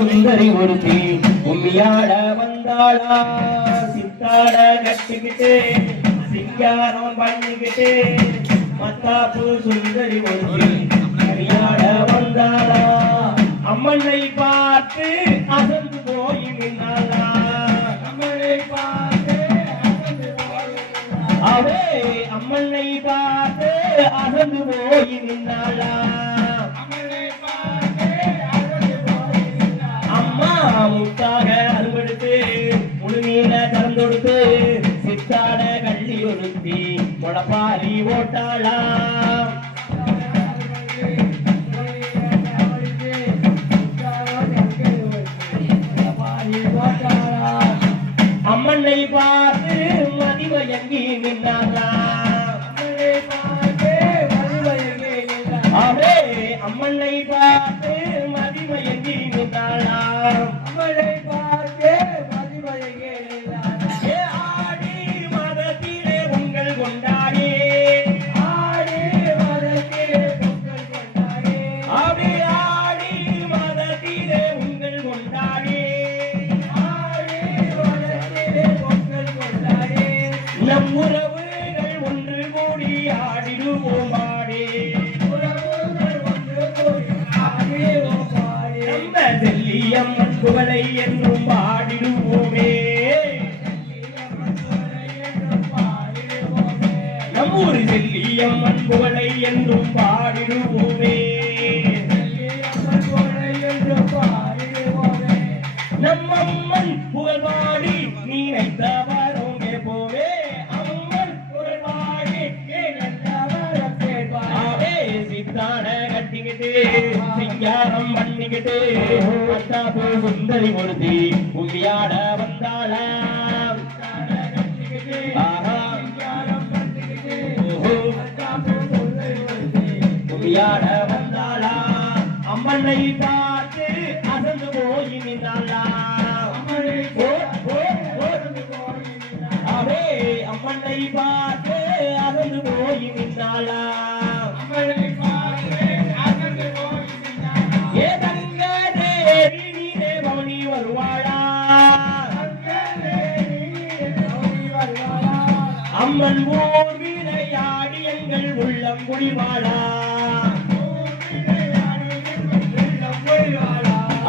சுந்தரி ஒருத்தி உம்மியாட வந்தாளா சித்தாட கட்டிக்கிட்டு சிங்காரம் பண்ணிக்கிட்டு மத்தாப்பு சுந்தரி ஒருத்தி உம்மியாட வந்தாளா அம்மனை பார்த்து அசந்து போய் நின்னாளா அம்மனை பார்த்து அவே அம்மனை பார்த்து அசந்து போய் நின்னாளா முத்தாக அறுவெடுத்து முழுநீல கலந்தொடுத்து சித்தாட கள்ளி ஒருத்தி முளப்பாரி ஓட்டாளா அம்மனை பார்த்து மதிவயங்கி நின்னாளா அவே அம்மனை பார்த்து மதிவயங்கி நின்னாளா ஆடி மதத்திலே உங்கள் கொண்டாடி ஆடி மதத்திலே உங்கள் கொண்டாடி நம் உறவுகள் ஒன்று கூடி ஆடிடுவோம் ஆடி செல்லியம்மன் புகழை என்றும் பாடிடுவோமே நம்மூர் செல்லியம்மன் புகழை என்றும் பாடிடுவோமே நம்மம்மன் புகழ் பாடி நினைத்தவரும் கேட்போமே அம்மன் புகழ் பாடி நினைத்தவரும் கேட்பாரே சித்தாட கட்டிக்கிட்டு சிங்காரம் பண்ணிக்கிட்டு மத்தாப்பு சுந்தரி ஒருத்தி உம்மியாட வந்தாளா உம்மியாட வந்தாளா அம்மனை பார்த்து அசந்து போய் நின்னாளா அவே அம்மனை பார்த்து அசந்து போய் நின்னாளா அம்மன் ஊர் விளையாடி எங்கள் உள்ளம் குடிவாளா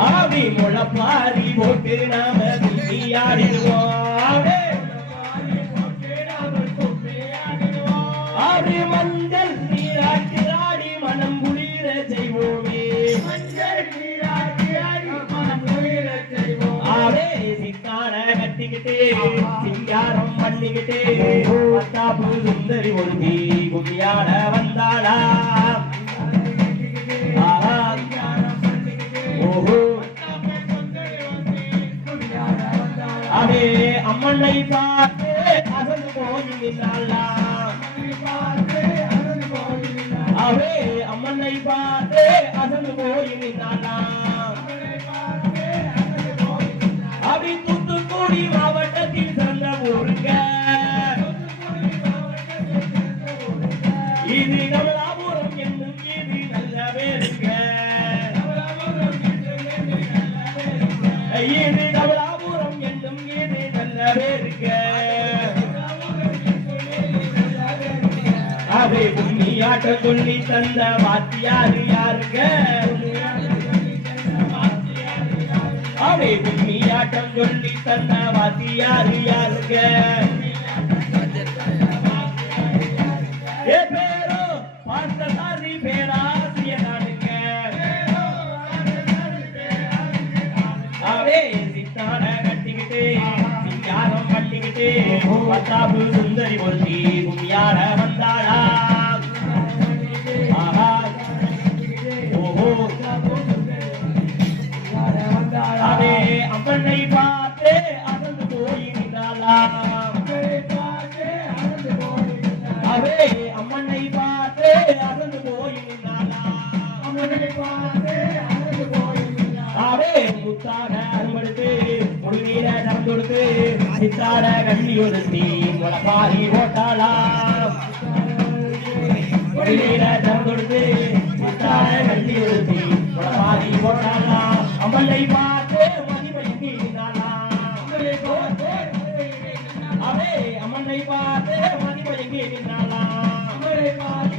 ஆவி முளப்பாரி போட்டு நாம குட்டியாடிடுவோம் ஆவி மஞ்சள் நீராட்டி ஆடி மனம் குளிர செய்வோமே ஆவே சித்தாட கட்டிக்கிட்டு சிங்காரம் பண்ணிக்கிட்டு மத்தாப்பு சுந்தரி ஒருத்தி கும்மியாட வந்தாளா அவே அம்மனை பார்த்து அசந்து போய் நின்னாளா அவே அம்மனை பார்த்து அசந்து போய் நின்னாளா அவி தூத்துக்குடி மாவட்டத்தில் சிறந்த ஊருங்க இது கமலாபுரம் என்னும் இது நல்ல பேருங்க இது கமலாபுரம் என்னும் இது நல்ல பேருங்க அவை புண்ணியாட்ட சொல்லி தந்த வாத்தியாரு யாருங்க அவை புண்ணியாட்டம் சொல்லி தந்த வாத்தியாரு யாருங்க பேரோ பார்த்தசாரி பேராசிரியனானுங்க அவே சித்தாட கட்டிக்கிட்டு சிங்காரம் பண்ணிக்கிட்டு மத்தாப்பு சுந்தரி ஒருத்தி கும்மியாட வந்தாளா அவே அம்மனை பார்த்து அசந்து போய் நின்றாளா அவே அம்மனை பார்த்து அசந்து போய் நின்றாளா அவே முத்தாக அறுவெடுத்து முழுநீர நடந்தொடுத்து சித்தாட கண்ணி ஒருத்தி முளப்பாரி ஓட்டாளா முழுநீர நடந்தொடுத்து சித்தாட கண்ணி ஒருத்தி முளப்பாரி ஓட்டாளா அம்மனை பார்த்து அருகே நின்னாளா அவளை பார்த்து